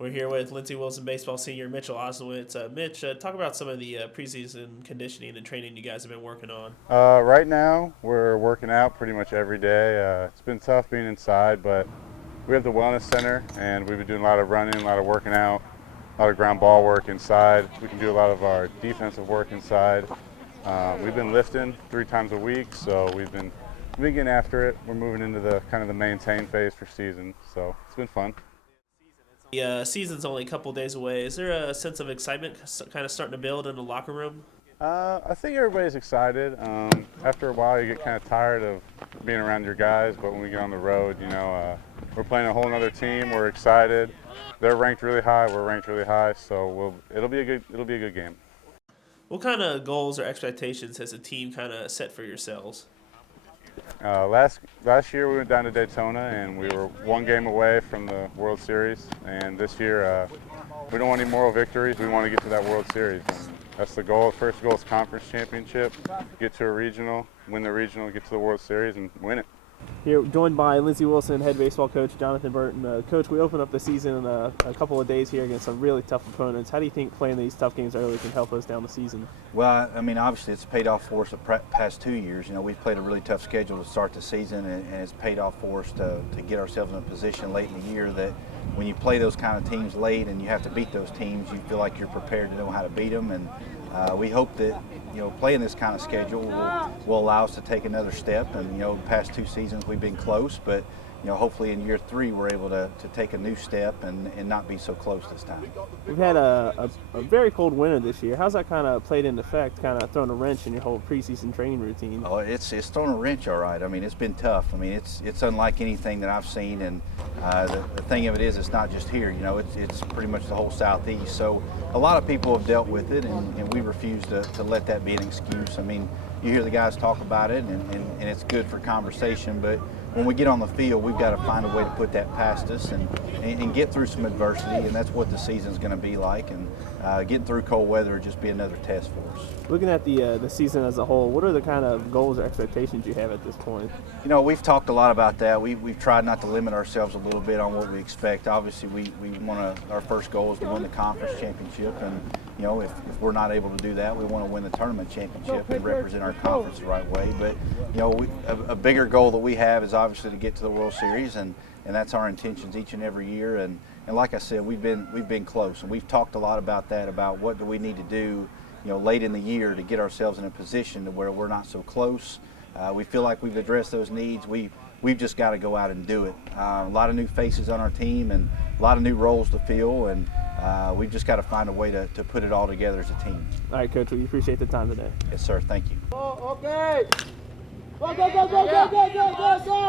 We're here with Lindsey Wilson baseball senior Mitchell Osnowitz. Mitch, talk about some of the preseason conditioning and training you guys have been working on. Right now, we're working out pretty much every day. It's been tough being inside, but we have the wellness center, and we've been doing a lot of running, a lot of working out, a lot of ground ball work inside. We can do a lot of our defensive work inside. We've been lifting 3 times a week, so we've been getting after it. We're moving into the kind of the maintain phase for season, so it's been fun. The season's only a couple days away. Is there a sense of excitement kind of starting to build in the locker room? I think everybody's excited. After a while, you get kind of tired of being around your guys, but when we get on the road, we're playing a whole other team. We're excited. They're ranked really high. We're ranked really high, so it'll be a good game. What kind of goals or expectations has the team kind of set for yourselves? Last year we went down to Daytona and we were 1 game away from the World Series. And this year we don't want any moral victories. We want to get to that World Series. And that's the goal. First goal is conference championship. Get to a regional, win the regional, get to the World Series, and win it. Here, joined by Lindsey Wilson, head baseball coach Jonathan Burton. Coach, we open up the season in a couple of days here against some really tough opponents. How do you think playing these tough games early can help us down the season? Well, I mean, obviously it's paid off for us the past 2 years. We've played a really tough schedule to start the season, and it's paid off for us to get ourselves in a position late in the year that when you play those kind of teams late and you have to beat those teams, you feel like you're prepared to know how to beat them. And we hope that playing this kind of schedule will allow us to take another step. And the past 2 seasons we've been close, but hopefully in year 3 we're able to take a new step and not be so close this time. We've had a very cold winter this year. How's that kind of played into effect, kind of thrown a wrench in your whole preseason training routine? Oh, it's thrown a wrench, all right. I mean, it's been tough. I mean, it's unlike anything that I've seen. And the thing of it is, it's not just here. It's pretty much the whole Southeast. So a lot of people have dealt with it, and we refuse to let that be an excuse. I mean, you hear the guys talk about it, and it's good for conversation, but when we get on the field, we've got to find a way to put that past us and get through some adversity, and that's what the season's going to be like. And getting through cold weather will just be another test for us. Looking at the season as a whole, what are the kind of goals or expectations you have at this point? We've talked a lot about that. We've tried not to limit ourselves a little bit on what we expect. Obviously, we want our first goal is to win the conference championship, and if we're not able to do that, we want to win the tournament championship and represent our conference the right way. But a bigger goal that we have is obviously to get to the World Series, and that's our intentions each and every year. And like I said, we've been close, and we've talked a lot about that, about what do we need to do late in the year to get ourselves in a position to where we're not so close. We feel like we've addressed those needs. We've just got to go out and do it. A lot of new faces on our team and a lot of new roles to fill, and we've just got to find a way to put it all together as a team. All right, Coach, we appreciate the time today. Yes, sir. Thank you. Okay. Go, go, go, go, go, go, go, go, go.